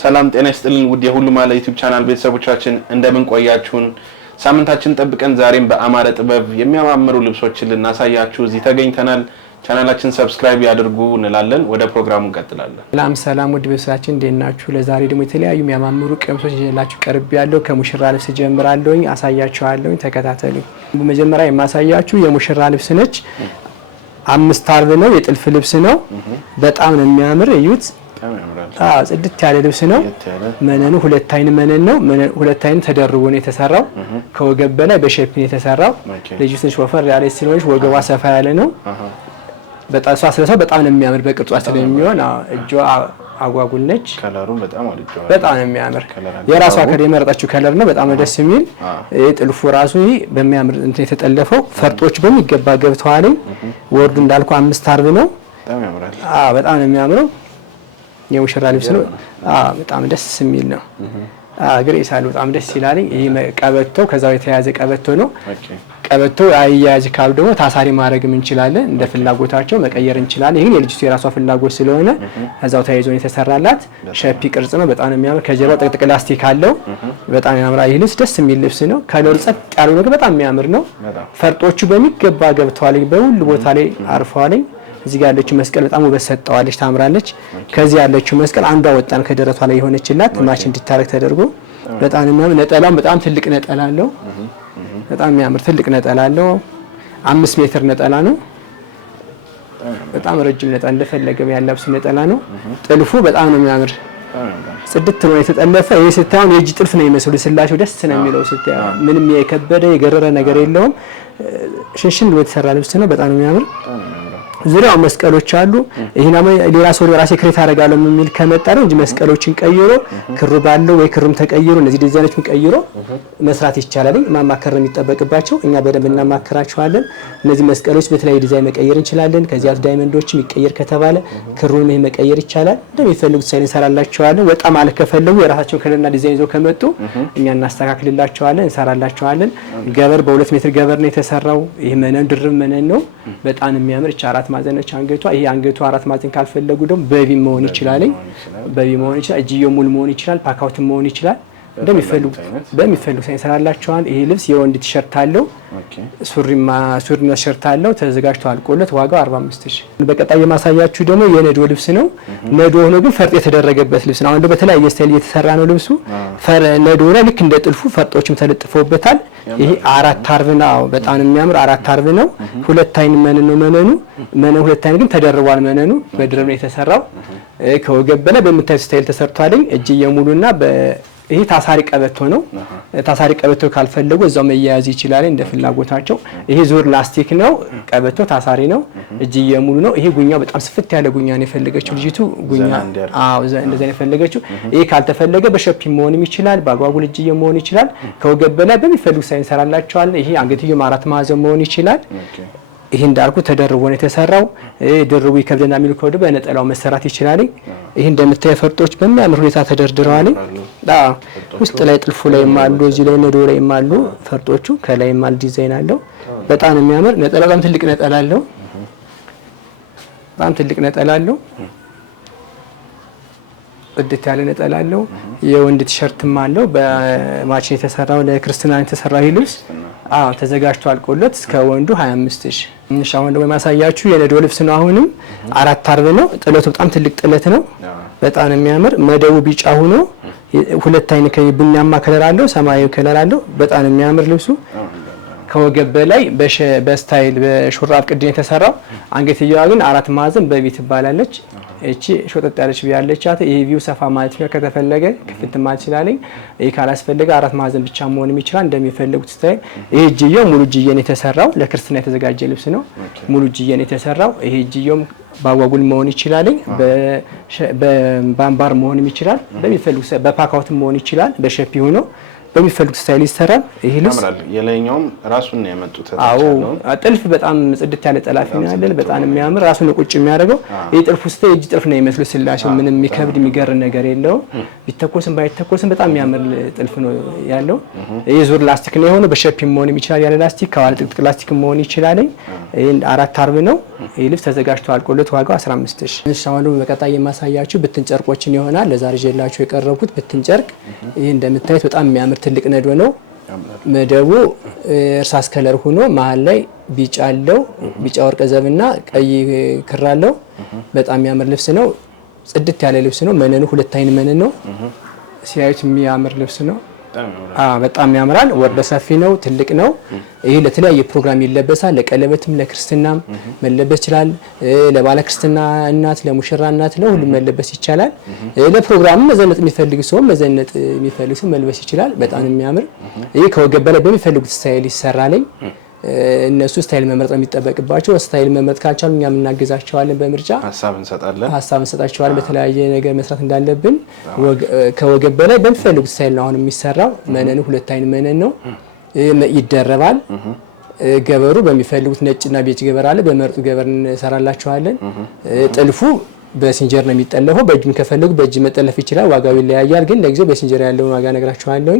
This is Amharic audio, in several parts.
ሰላም ጤና ይስጥልን ውድ የሁሉ ማለ ዩቲዩብ ቻናል ቤተሰቦቻችን እንደምን ቆያችሁን? ሳምንታችን ጠብቀን ዛሬም በአማረ ጥበብ የሚያማምሩ ልብሶችን ልናሳያችሁ እዚህ ተገኝተናል። ቻናላችን ሰብስክራይብ ያድርጉ እንላለን። ወደ ፕሮግራሙ እንቀጥላለን። ሰላም ውድ ቤተሰቦቻችን እንደናችሁ። ለዛሬ ደግሞ የተለያዩ የሚያማምሩ ቀሚሶች ይዤላችሁ ቀርብ ያለው ከሙሽራ ልብስ ጀምራለሁኝ፣ አሳያችኋለሁኝ። ተከታተሉ። በመጀመሪያ የማሳያችሁ የሙሽራ ልብስ ነች። 5 አርብ ነው፣ የጥልፍ ልብስ ነው። በጣም ነው የሚያምር። እዩት። ጽድት ያለ ልብስ ነው። መነኑ 2 አይን መነን ነው። ሁለት አይን ተደርቦ ነው የተሰራው። ከወገብ በላይ በሼፕ ነው የተሰራው። ልጅቱ ትንሽ ወፈር ያለች ስለሆነች ወገቧ ሰፋ ያለ ነው። በጣም ስለሰው በጣም ነው የሚያምር። በቅርጿ ስለሚሆን እጇ አጓጉል ነች። ከለሩን በጣም አልጀዋለሁ። በጣም ነው የሚያምር። የራሷ ከለር የመረጣችው ከለር ነው። በጣም ደስ የሚል ጥልፉ ራሱ በሚያምር እንትን የተጠለፈው ፈርጦች በሚገባ ገብተዋል። ወርዱ እንዳልኩ 5 አርብ ነው። በጣም ያምራል። በጣም ነው የሚያምረው። የሙሽራ ልብስ ነው። በጣም ደስ የሚል ነው። ግሬስ አለው። በጣም ደስ ይላል። ይሄ ቀበቶ ከዛው የተያዘ ቀበቶ ነው። ቀበቶ አያያዝ ካሉ ደግሞ ታሳሪ ማድረግም እንችላለን። እንደ ፍላጎታቸው መቀየር እንችላለን። ይሄን የልጅቱ የራሷ ፍላጎት ስለሆነ ከዛው ተያይዞ የተሰራላት ሸፒ ቅርጽ ነው። በጣም ነው የሚያምር። ከጀርባ ጥቅጥቅ ላስቲክ አለው። በጣም ያምራል። ይሄ ልብስ ደስ የሚል ልብስ ነው። ከለሩ ጸጥ ያለው ነገር በጣም የሚያምር ነው። ፈርጦቹ በሚገባ ገብተዋል። በሁሉ ቦታ ላይ አርፈዋል። እዚህ ጋር ያለችው መስቀል በጣም ውበት ሰጠዋለች፣ ታምራለች። ከዚህ ያለችው መስቀል አንዷ ወጣን ከደረቷ ላይ የሆነችላት ማች እንድታረግ ተደርጎ በጣም የሚያምር። ነጠላው በጣም ትልቅ ነጠላ አለው። በጣም የሚያምር ትልቅ ነጠላ አለው። 5 ሜትር ነጠላ ነው። በጣም ረጅም ነጠላ እንደፈለገ ያለብስ ነጠላ ነው። ጥልፉ በጣም ነው የሚያምር። ጽድት ነው የተጠለፈ። ይሄ ስታዩን የእጅ ጥልፍ ነው የሚመስለው። ስላሽው ደስ ነው የሚለው ስታዩ። ምንም የከበደ የገረረ ነገር የለውም። ሽንሽን ብሎ የተሰራ ልብስ ነው። በጣም ነው የሚያምር። ዙሪያው መስቀሎች አሉ። ይሄና ሌላ ሰው ራሴ ክሬት አደርጋለሁ የሚል ከመጣ ነው እንጂ መስቀሎችን ቀይሮ ክሩ ባለው ወይ ክሩም ተቀይሮ እነዚህ ዲዛይኖችን ቀይሮ መስራት ይቻላል። ማማከር ነው የሚጠበቅባቸው። እኛ በደንብ እናማከራቸዋለን። እነዚህ መስቀሎች በተለያየ ዲዛይን መቀየር እንችላለን። ከዚያት ዳይመንዶችም ይቀየር ከተባለ ክሩን መቀየር ይቻላል። እንደሚፈልጉት ሳይን እንሰራላቸዋለን። ወጣ ማለት ከፈለጉ የራሳቸውን ከለርና ዲዛይን ይዘው ከመጡ እኛ እናስተካክልላቸዋለን፣ እንሰራላቸዋለን። ገበር በ2 ሜትር ገበር ነው የተሰራው። ይሄ መነን ድርብ መነን ነው። በጣም የሚያምር። እቺ 4 ማዕዘኖች አንገቷ። ይሄ አንገቷ 4 ማዕዘን ካልፈለጉ ደግሞ በቢ መሆን ይችላል። በቢ መሆን ይችላል። እጅየው ሙሉ መሆን ይችላል። ፓካውት መሆን ይችላል። እንደሚፈልጉት በሚፈልጉት ሳይን እንሰራላቸዋለን። ይሄ ልብስ የወንድ ቲሸርት አለው። ሱሪና ቲሸርት አለው። ተዘጋጅቶ አልቆለት ዋጋው 45000። በቀጣይ የማሳያችሁ ደግሞ የነዶ ልብስ ነው። ነዶ ሆኖ ግን ፈርጥ የተደረገበት ልብስ ነው። አሁን በተለያየ ስታይል እየተሰራ ነው ልብሱ። ነዶ ላይ ልክ እንደ ጥልፉ ፈርጦችም ተለጥፈውበታል። ይሄ 4 አርብ ነው። በጣም የሚያምር 4 አርብ ነው። 2 አይን መነን ነው። መነኑ 2 አይን ግን ተደርቧል። መነኑ በድርብ ነው የተሰራው። ከወገብ በላይ በምታዩት ስታይል ተሰርቷል። እጅየው ሙሉና ይሄ ታሳሪ ቀበቶ ነው። ታሳሪ ቀበቶ ካልፈለጉ እዛው መያያዝ ይችላል እንደ ፍላጎታቸው። ይሄ ዙር ላስቲክ ነው። ቀበቶ ታሳሪ ነው። እጅየው ሙሉ ነው። ይሄ ጉኛው በጣም ስፍት ያለ ጉኛ ነው የፈለገችው ልጅቱ። ጉኛ እንደዛ ነው የፈለገችው። ይሄ ካልተፈለገ በሸፒ መሆንም ይችላል። በአጓጉል እጅየው መሆን ይችላል። ከወገብ በላይ በሚፈልጉ ሳይን እንሰራላቸዋለን። ይሄ አንገትየው 4 ማዕዘን መሆን ይችላል። ይሄ እንዳልኩ ተደርቦ ነው የተሰራው። ድርቡ ይከብደና የሚሉ ከወደ በነጠላው መሰራት ይችላል። ይሄ እንደምታየው ፈርጦች በሚያምር ሁኔታ ተደርድረዋል። ውስጥ ላይ ጥልፉ ላይም አሉ፣ እዚህ ላይ ነዶ ላይም አሉ ፈርጦቹ። ከላይም አለ ዲዛይን አለው። በጣም የሚያምር ነጠላ። በጣም ትልቅ ነጠላ አለው። በጣም ትልቅ ነጠላ አለው። ጽድት ያለ ነጠላ አለው። የወንድ ቲሸርትም አለው። በማችን የተሰራው ለክርስትና የተሰራው ይህ ልብስ ተዘጋጅቶ አልቆለት እስከ ወንዱ 25000። አሁን ደግሞ የማሳያችሁ የነዶ ልብስ ነው። አሁንም 4 አርብ ነው። ጥለቱ በጣም ትልቅ ጥለት ነው። በጣም የሚያምር። መደቡ ቢጫ ሆኖ 2 አይን ቡናማ ከለር አለው፣ ሰማያዊ ከለር አለው። በጣም የሚያምር ልብሱ። ከወገብ በላይ በስታይል በሹራብ ቅድም የተሰራው። አንገትየዋ ግን 4 ማዕዘን በቢ ትባላለች። እቺ ሾጠጥ ያለች ቢያለቻት። ይሄ ቪው ሰፋ ማለት ከተፈለገ ክፍት ማለት ይችላል። ይሄ ካላስፈለገ 4 ማዕዘን ብቻ መሆንም ይችላል እንደሚፈልጉት ስታይል። ይሄ እጅየው ሙሉ እጅየን የተሰራው ለክርስትና የተዘጋጀ ልብስ ነው። ሙሉ እጅየን የተሰራው። ይሄ እጅየውም ባጓጉል መሆን ይችላል። በባምባር መሆንም ይችላል። እንደሚፈልጉት በፓካውት መሆን ይችላል። በሸፒ ሆኖ በሚፈልጉት ስታይል ይሰራል። ይሄ ልብስ የላይኛውም ራሱን ነው ያመጡት። አዎ ጥልፍ በጣም ጽድት ያለ ጠላፊ ነው ያለን። በጣም የሚያምር ራሱን ቁጭ የሚያደርገው ይሄ ጥልፍ ውስጥ የእጅ ጥልፍ ነው የሚመስለው። ስላሽው ምንም የሚከብድ የሚገር ነገር የለውም። ቢተኮስም ባይተኮስም በጣም የሚያምር ጥልፍ ነው ያለው። ይሄ ዙር ላስቲክ ነው የሆነው። በሸፒም መሆን ይችላል ያለ ላስቲክ፣ ከኋላ ጥቅጥቅ ላስቲክ መሆን ይችላል። ይሄ 4 አርብ ነው። ይሄ ልብስ ተዘጋጅቶ አልቆለት ዋጋው 15000። እሺ አሁን ደግሞ በቀጣይ የማሳያችሁ ብትን ጨርቆችን ይሆናል። ለዛሬ ጀላችሁ የቀረብኩት ብትን ጨርቅ ይሄ እንደምታዩት በጣም የሚያምር ትልቅ ነዶ ነው። መደቡ እርሳስ ከለር ሆኖ መሀል ላይ ቢጫ አለው። ቢጫ ወርቀ ዘብና ቀይ ክር አለው። በጣም የሚያምር ልብስ ነው። ጽድት ያለ ልብስ ነው። መነኑ 2 አይን መነን ነው። ሲያዩት የሚያምር ልብስ ነው። በጣም ያምራል። ወርደ ሰፊ ነው። ትልቅ ነው። ይሄ ለተለያየ ፕሮግራም ይለበሳል። ለቀለበትም ለክርስትናም መለበስ ይችላል። ለባለ ክርስትና እናት፣ ለሙሽራ እናት፣ ለሁሉም መለበስ ይቻላል። ለፕሮግራም መዘነጥ የሚፈልግ ሰው መልበስ ይችላል። በጣም የሚያምር ይሄ ከወገብ በላይ በሚፈልጉት ስታይል ይሰራልኝ። እነሱ ስታይል መምረጥ ነው የሚጠበቅባቸው። ስታይል መምረጥ ካልቻሉ እኛም እናግዛቸዋለን። በምርጫ ሀሳብ እንሰጣቸዋለን። በተለያየ ነገር መስራት እንዳለብን ከወገብ በላይ በሚፈልጉት ስታይል ነው አሁን የሚሰራው። መነኑ 2 አይን መነን ነው። ይደረባል። ገበሩ በሚፈልጉት ነጭና ቤጅ ገበር አለ። በመርጡ ገበር እንሰራላቸዋለን። ጥልፉ በሲንጀር ነው የሚጠለፈው። በእጅም ከፈለጉ በእጅ መጠለፍ ይችላል። ዋጋው ይለያያል። ግን ለጊዜው በሲንጀር ያለውን ዋጋ ነግራቸዋለሁ።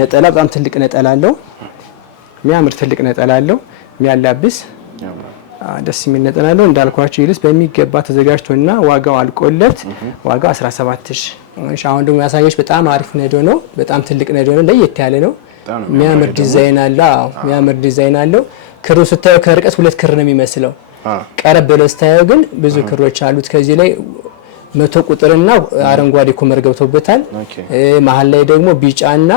ነጠላ በጣም ትልቅ ነጠላ አለው። የሚያምር ትልቅ ነጠላ አለው። የሚያላብስ ደስ የሚል ነጠላ አለው። እንዳልኳችሁ ይልስ በሚገባ ተዘጋጅቶና ዋጋው አልቆለት ዋጋው 17000። እሺ አሁን ደግሞ ያሳየች በጣም አሪፍ ነዶ ነው። በጣም ትልቅ ነዶ ነው። ለየት ያለ ነው። የሚያምር ዲዛይን አለው። የሚያምር ዲዛይን አለው። ክሩ ስታዩ ከርቀት 2 ክር ነው የሚመስለው። ቀረብ ብለው ስታዩ ግን ብዙ ክሮች አሉት። ከዚህ ላይ 100 ቁጥርና አረንጓዴ ኩመር ገብቶበታል። መሀል ላይ ደግሞ ቢጫና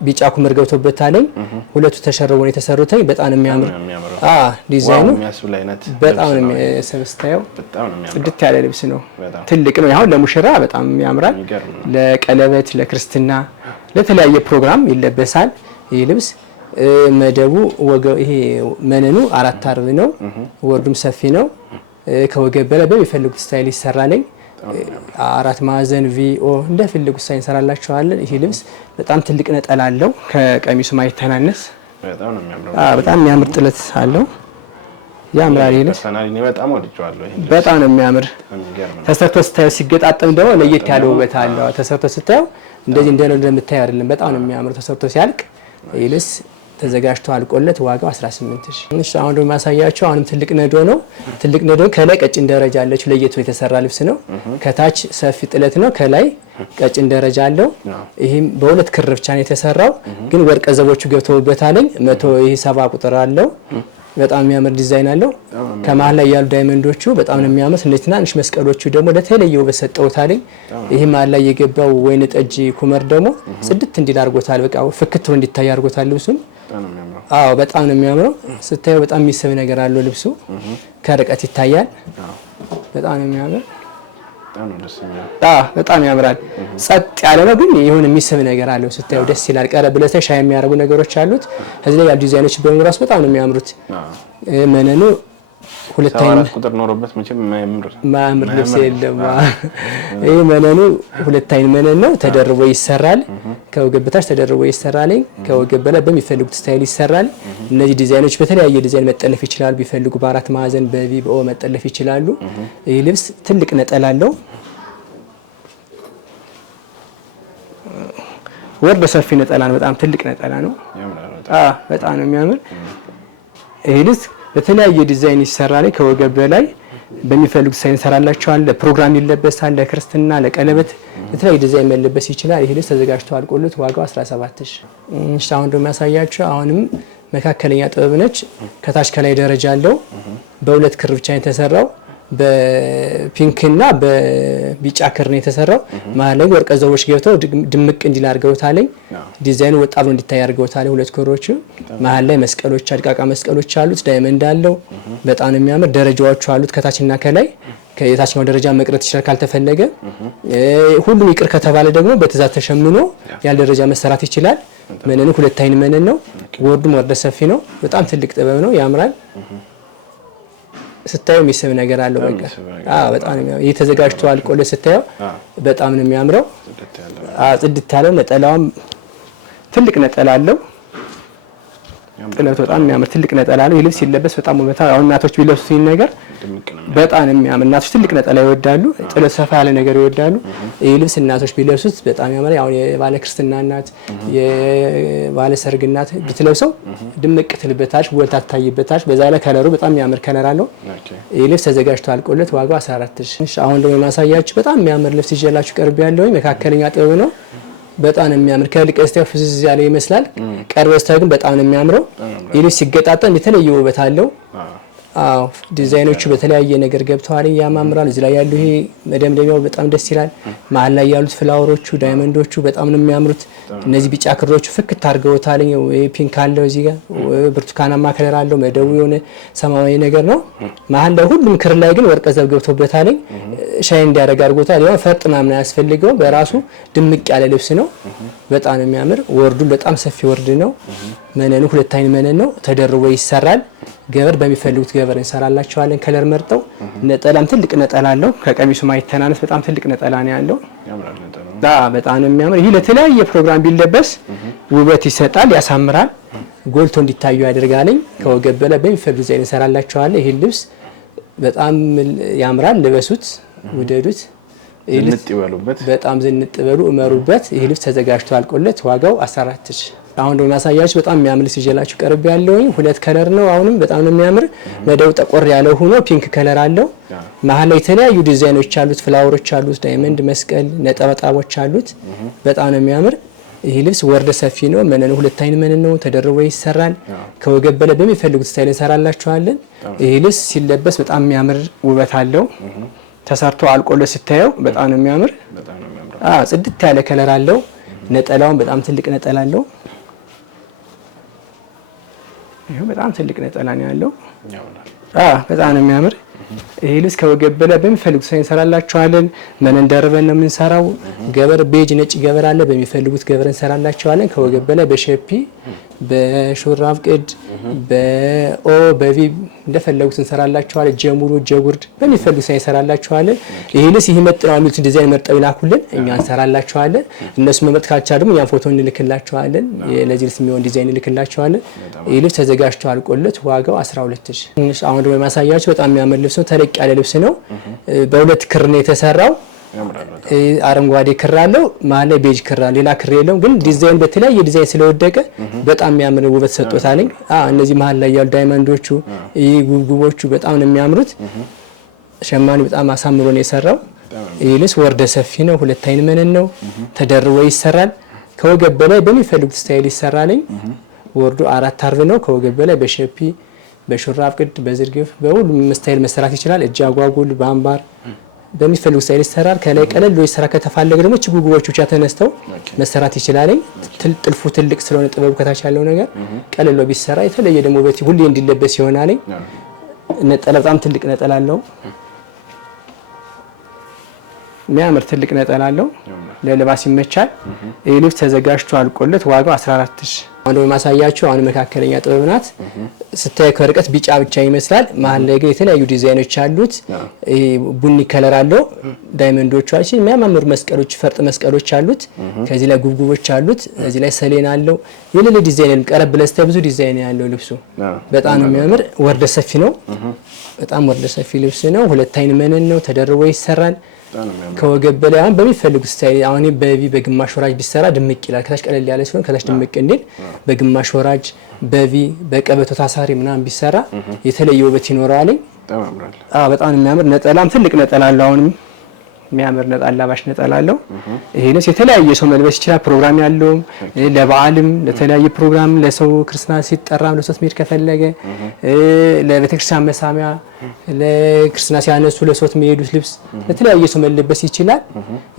ቢጫ ኩመር ገብቶበታል። ሁለቱ ተሸርበው ነው የተሰሩት። በጣም የሚያምር ዲዛይኑ በጣም ነው የሚያስታየው። ጽድት ያለ ልብስ ነው። ትልቅ ነው። ያው ለሙሽራ በጣም ያምራል። ለቀለበት፣ ለክርስትና፣ ለተለያየ ፕሮግራም ይለበሳል። ይህ ልብስ መደቡ ይሄ መነኑ 4 አርብ ነው። ወርዱም ሰፊ ነው። ከወገብ በላይ በሚፈልጉት ስታይል ይሰራልኝ። 4 ማዕዘን ቪኦ እንደፈለጉ ስታይል እንሰራላችኋለን። ይሄ ልብስ በጣም ትልቅ ነጠላ አለው። ከቀሚሱ ማይተናነስ በጣም የሚያምር ጥለት አለው። ያምራል። ይሄ ልብስ በጣም ነው የሚያምር። ተሰርቶ ስታዩ ሲገጣጠም ደግሞ ለየት ያለ ውበት አለው። ተሰርቶ ስታዩ እንደዚህ እንደምታዩ አይደለም። በጣም ነው የሚያምር ተሰርቶ ሲያልቅ። ይሄ ልብስ ተዘጋጅቶ አልቆለት ዋጋው 18000። እሺ አሁን ደግሞ ማሳያችሁ አሁንም ትልቅ ነዶ ነው። ትልቅ ነዶ ከላይ ቀጭን ደረጃ አለች። ለየት የተሰራ ልብስ ነው። ከታች ሰፊ ጥለት ነው። ከላይ ቀጭን ደረጃ አለው። ይሄም በ2 ክር ብቻ ነው የተሰራው። ግን ወርቀ ዘቦቹ ገብተውበታል። 100 ይሄ 70 ቁጥር አለው። በጣም የሚያምር ዲዛይን አለው። ከመሃል ላይ ያሉ ዳይመንዶቹ በጣም ነው የሚያምር። እነዚህ ትናንሽ መስቀሎቹ ደግሞ ለተለየ ውበት ሰጠውታል። ይሄ መሃል ላይ የገባው ወይን ጠጅ ኩመር ደግሞ ጽድት እንዲል አድርጎታል። በቃ ፍክት ብሎ እንዲታይ አድርጎታል ልብሱን። በጣም ነው የሚያምረው። ስታዩ በጣም የሚስብ ነገር አለው ልብሱ። ከርቀት ይታያል። በጣም ነው የሚያምር። በጣም ያምራል። ጸጥ ያለ ነው ግን የሆነ የሚስብ ነገር አለው። ስታዩ ደስ ይላል። ቀረብ ብለህ ሻይ የሚያደርጉ ነገሮች አሉት። እዚህ ላይ ያሉ ዲዛይኖች በሙሉ ራሱ በጣም ነው የሚያምሩት። መነኑ 2 አይን ቁጥር ኖሮበት መቼም ማምር ልብስ የለም። ይሄ መነኑ 2 አይን መነን ነው። ተደርቦ ይሰራል። ከወገብ በታች ተደርቦ ይሰራል። ከወገብ በላይ በሚፈልጉት ስታይል ይሰራል። እነዚህ ዲዛይኖች በተለያየ ዲዛይን መጠለፍ ይችላሉ። ቢፈልጉ በ4 ማዕዘን በቪ በኦ መጠለፍ ይችላሉ። ይሄ ልብስ ትልቅ ነጠላ አለው። ወርደ ሰፊ ነጠላ ነው። በጣም ትልቅ ነጠላ ነው። በጣም ነው የሚያምር። ይሄ ልብስ በተለያየ ዲዛይን ይሰራል። ከወገብ በላይ በሚፈልጉት ሳይን ሰራላችኋል። ለፕሮግራም ይለበሳል። ለክርስትና፣ ለቀለበት የተለያየ ዲዛይን መለበስ ይችላል። ይሄ ልብስ ተዘጋጅቶ አልቆለት ዋጋው 17000። እሺ አሁን ደግሞ ያሳያችሁ አሁንም መካከለኛ ጥበብ ነች። ከታች ከላይ ደረጃ አለው። በ2 ክር ብቻ የተሰራው በፒንክና በቢጫ ክር ነው የተሰራው። መሀል ላይ ወርቀ ዘቦች ገብተው ድምቅ እንዲል አድርገውታል። ዲዛይኑ ወጣ ብሎ እንዲታይ አድርገውታል። 2 ክሮቹ መሀል ላይ መስቀሎች፣ አድቃቃ መስቀሎች አሉት። ዳይመንድ አለው። በጣም ነው የሚያምር። ደረጃዎቹ አሉት ከታችና ከላይ። የታችኛው ደረጃ መቅረት ይችላል ካልተፈለገ። ሁሉም ይቅር ከተባለ ደግሞ በትእዛዝ ተሸምኖ ያለ ደረጃ መሰራት ይችላል። መነኑ 2 አይን መነን ነው። ወርዱም ወርደ ሰፊ ነው። በጣም ትልቅ ጥበብ ነው። ያምራል። ስታየው የሚስብ ነገር አለው በቃ በጣም ነው ይሄ ተዘጋጅቶ አልቆለ ስታየው በጣም ነው የሚያምረው ጽድት ያለው ነጠላውም ትልቅ ነጠላ አለው ጥለቱ በጣም የሚያምር ትልቅ ነጠላ አለው ይልብስ ሲለበስ በጣም ውበት አሁን እናቶች ቢለብሱት ይሄን ነገር በጣም የሚያምር እናቶች ትልቅ ነጠላ ይወዳሉ ጥለት ሰፋ ያለ ነገር ይወዳሉ ይልብስ እናቶች ቢለብሱት በጣም ያምራል አሁን የባለ ክርስትና እናት የባለ ሰርግ እናት ብትለብሰው ድምቅ ትልበታች ወልታ ታይበታች በዛ ላይ ከለሩ በጣም የሚያምር ከለር አለው ይልብስ ተዘጋጅቶ አልቆለት ዋጋው 14000 አሁን ደግሞ ማሳያችሁ በጣም የሚያምር ልብስ ይዤላችሁ ቀርብ ያለው መካከለኛ ጥበብ ነው በጣም የሚያምር ከልቀስታው ፍዝዝ ያለ ይመስላል ቀርበስታው ግን በጣም ነው የሚያምረው ይልብስ ሲገጣጣም የተለየ ውበት አለው ዲዛይኖቹ በተለያየ ነገር ገብተዋል ያማምራል እዚህ ላይ ያለው ይሄ መደምደሚያው በጣም ደስ ይላል መሃል ላይ ያሉት ፍላወሮቹ ዳይመንዶቹ በጣም ነው የሚያምሩት እነዚህ ቢጫ ክሮቹ ፍክት አድርገውታል ይሄ ፒንክ አለው እዚህ ጋር ብርቱካናማ ከለር አለው መደቡ የሆነ ሰማያዊ ነገር ነው መሃል ላይ ሁሉም ክር ላይ ግን ወርቀ ዘብ ገብቶበታል ሻይ እንዲያደርግ አድርጎታል ያው ፈርጥ ምናምን ያስፈልገው በራሱ ድምቅ ያለ ልብስ ነው በጣም የሚያምር ወርዱ በጣም ሰፊ ወርድ ነው መነኑ ሁለት አይን መነን ነው ተደርቦ ይሰራል ገበር በሚፈልጉት ገበር እንሰራላቸዋለን ከለር መርጠው ነጠላም ትልቅ ነጠላ አለው ከቀሚሱ ማይተናነስ በጣም ትልቅ ነጠላ ነው ያለው ያምራል ነጠላው በጣም የሚያምር ይሄ ለተለያየ ፕሮግራም ቢለበስ ውበት ይሰጣል ያሳምራል ጎልቶ እንዲታዩ ያደርጋልኝ ከወገብ በላይ በሚፈልጉት ዲዛይን እንሰራላቸዋለን ይሄ ልብስ በጣም ያምራል ልበሱት ውደዱት ዝንጥ ይበሉበት በጣም ዝንጥ ይበሉ እመሩበት ይሄ ልብስ ተዘጋጅቶ አልቆለት ዋጋው 14000 አሁን ደግሞ ማሳያችሁ በጣም የሚያምር ሲጀላችሁ ቀርብ ያለውኝ ሁለት ከለር ነው አሁንም በጣም ነው የሚያምር መደው ጠቆር ያለው ሆኖ ፒንክ ከለር አለው መሃል ላይ የተለያዩ ዲዛይኖች አሉት ፍላወሮች አሉት ዳይመንድ መስቀል ነጠብጣቦች አሉት በጣም ነው የሚያምር ይሄ ልብስ ወርደ ሰፊ ነው መነኑ ሁለት አይን መነን ነው ተደርቦ ይሰራል ከወገብ በላይ በሚፈልጉት ስታይል እንሰራላችኋለን ይሄ ልብስ ሲለበስ በጣም የሚያምር ውበት አለው ተሰርቶ አልቆለ ስታየው በጣም ነው የሚያምር ጽድት ያለ ከለር አለው ነጠላውን በጣም ትልቅ ነጠላ አለው ይሄ በጣም ትልቅ ነጠላ ነው ያለው በጣም ነው የሚያምር ይሄ ልብስ ከወገብ በላይ በሚፈልጉት ሳይን እንሰራላችኋለን መነን ደርበን ነው የምንሰራው ገበር ቤጅ ነጭ ገበር አለ በሚፈልጉት ገበር እንሰራላችኋለን ከወገብ በላይ በሸፒ በሹራብ ቅድ በኦ በቪ እንደፈለጉት እንሰራላችኋለን ጀሙሩ ጀጉርድ በሚፈልጉት ሳይን እንሰራላችኋለን ይሄ ልብስ ይመጥናል የሚሉት ዲዛይን መርጠው ይላኩልን እኛ እንሰራላችኋለን እነሱ መመጥ ካልቻሉ ደግሞ ያን ፎቶ እንልክላችኋለን ለዚህ ልብስ የሚሆን ዲዛይን እንልክላችኋለን ይሄ ልብስ ተዘጋጅቶ አልቆለት ዋጋው 12000 አሁን ደግሞ ማሳያችሁ በጣም የሚያምር ልብስ ነው ተለቅ ያለ ልብስ ነው በሁለት ክር ነው የተሰራው አረንጓዴ ክር አለው መሃል ላይ ቤጅ ክር አለው ሌላ ክር የለውም ግን ዲዛይን በተለያየ ዲዛይን ስለወደቀ በጣም የሚያምር ውበት ሰጥቶታል እነዚህ መሃል ላይ ያሉ ዳይመንዶቹ ጉብጉቦቹ በጣም ነው የሚያምሩት ሸማኔ በጣም አሳምሮ ነው የሰራው ይሄ ልብስ ወርደ ሰፊ ነው ሁለት አይን መነን ነው ተደርቦ ይሰራል ከወገብ በላይ በሚፈልጉት ስታይል ይሰራል ወርዱ 4 አርብ ነው ከወገብ በላይ በሸፒ በሹራብ ቅድ በዝርግፍ በሁሉም ስታይል መሰራት ይችላል እጅ አጓጉል በአምባር በሚፈልጉ ስታይል ይሰራል ከላይ ቀለል ወይ ሰራ ከተፈለገ ደግሞ ጉብጉቦቹ ብቻ ተነስተው መሰራት ይችላል ጥልፉ ትልቅ ስለሆነ ጥበቡ ከታች ያለው ነገር ቀለል ቢሰራ የተለየ ደግሞ በት ሁሉ እንዲለበስ ይሆናል ነጠላ በጣም ትልቅ ነጠላ አለው የሚያምር ትልቅ ነጠላ አለው ለልባስ ይመቻል ይሄ ልብስ ተዘጋጅቶ አልቆለት ዋጋው 14000 አሁን ደግሞ ማሳያችሁ አሁን መካከለኛ ጥበብ ናት ስታይ ከርቀት ቢጫ ብቻ ይመስላል መሃል ላይ ግን የተለያዩ ዲዛይኖች አሉት ቡኒ ከለር አለው ዳይመንዶቹ አሉ የሚያማምሩ መስቀሎች ፈርጥ መስቀሎች አሉት ከዚህ ላይ ጉብጉቦች አሉት እዚህ ላይ ሰሌን አለው የሌለ ዲዛይን ቀረብ ብለስተ ብዙ ዲዛይን ያለው ልብሱ በጣም የሚያምር ወርደ ሰፊ ነው በጣም ወርደ ሰፊ ልብስ ነው ሁለት አይን መነን ነው ተደርቦ ይሰራል ከወገብ በላይ አሁን በሚፈልጉት ስታይል አሁን በቪ በግማሽ ወራጅ ቢሰራ ድምቅ ይላል ከታች ቀለል ያለ ሲሆን ከታች ድምቅ እንዲል በግማሽ ወራጅ በቪ በቀበቶ ታሳሪ ምናምን ቢሰራ የተለየ ውበት ይኖረዋል በጣም የሚያምር ነጠላም ትልቅ ነጠላ አለው አሁንም የሚያምር ነጠላ ባሽ ነጠላ አለው ይሄንስ የተለያየ ሰው መልበስ ይችላል ፕሮግራም ያለው ለበዓልም ለተለያየ ፕሮግራም ለሰው ክርስትና ሲጠራም ለሶት ሜድ ከፈለገ ለቤተክርስቲያን መሳሚያ ለክርስትና ሲያነሱ ለሶት ሜዱስ ልብስ ለተለያየ ሰው መልበስ ይችላል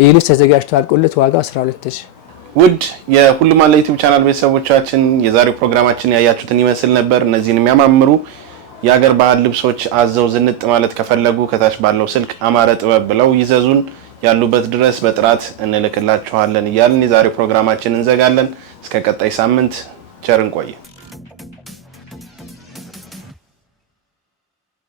ይሄ ልብስ ተዘጋጅቶ አልቆለት ዋጋው 12000 ውድ የሁሉም አለ ዩቲዩብ ቻናል ቤተሰቦቻችን የዛሬው ፕሮግራማችን ያያችሁትን ይመስል ነበር እነዚህን የሚያማምሩ የሀገር ባህል ልብሶች አዘው ዝንጥ ማለት ከፈለጉ ከታች ባለው ስልክ አማረ ጥበብ ብለው ይዘዙን ያሉበት ድረስ በጥራት እንልክላችኋለን እያልን የዛሬው ፕሮግራማችንን እንዘጋለን እስከ ቀጣይ ሳምንት ቸር እንቆይ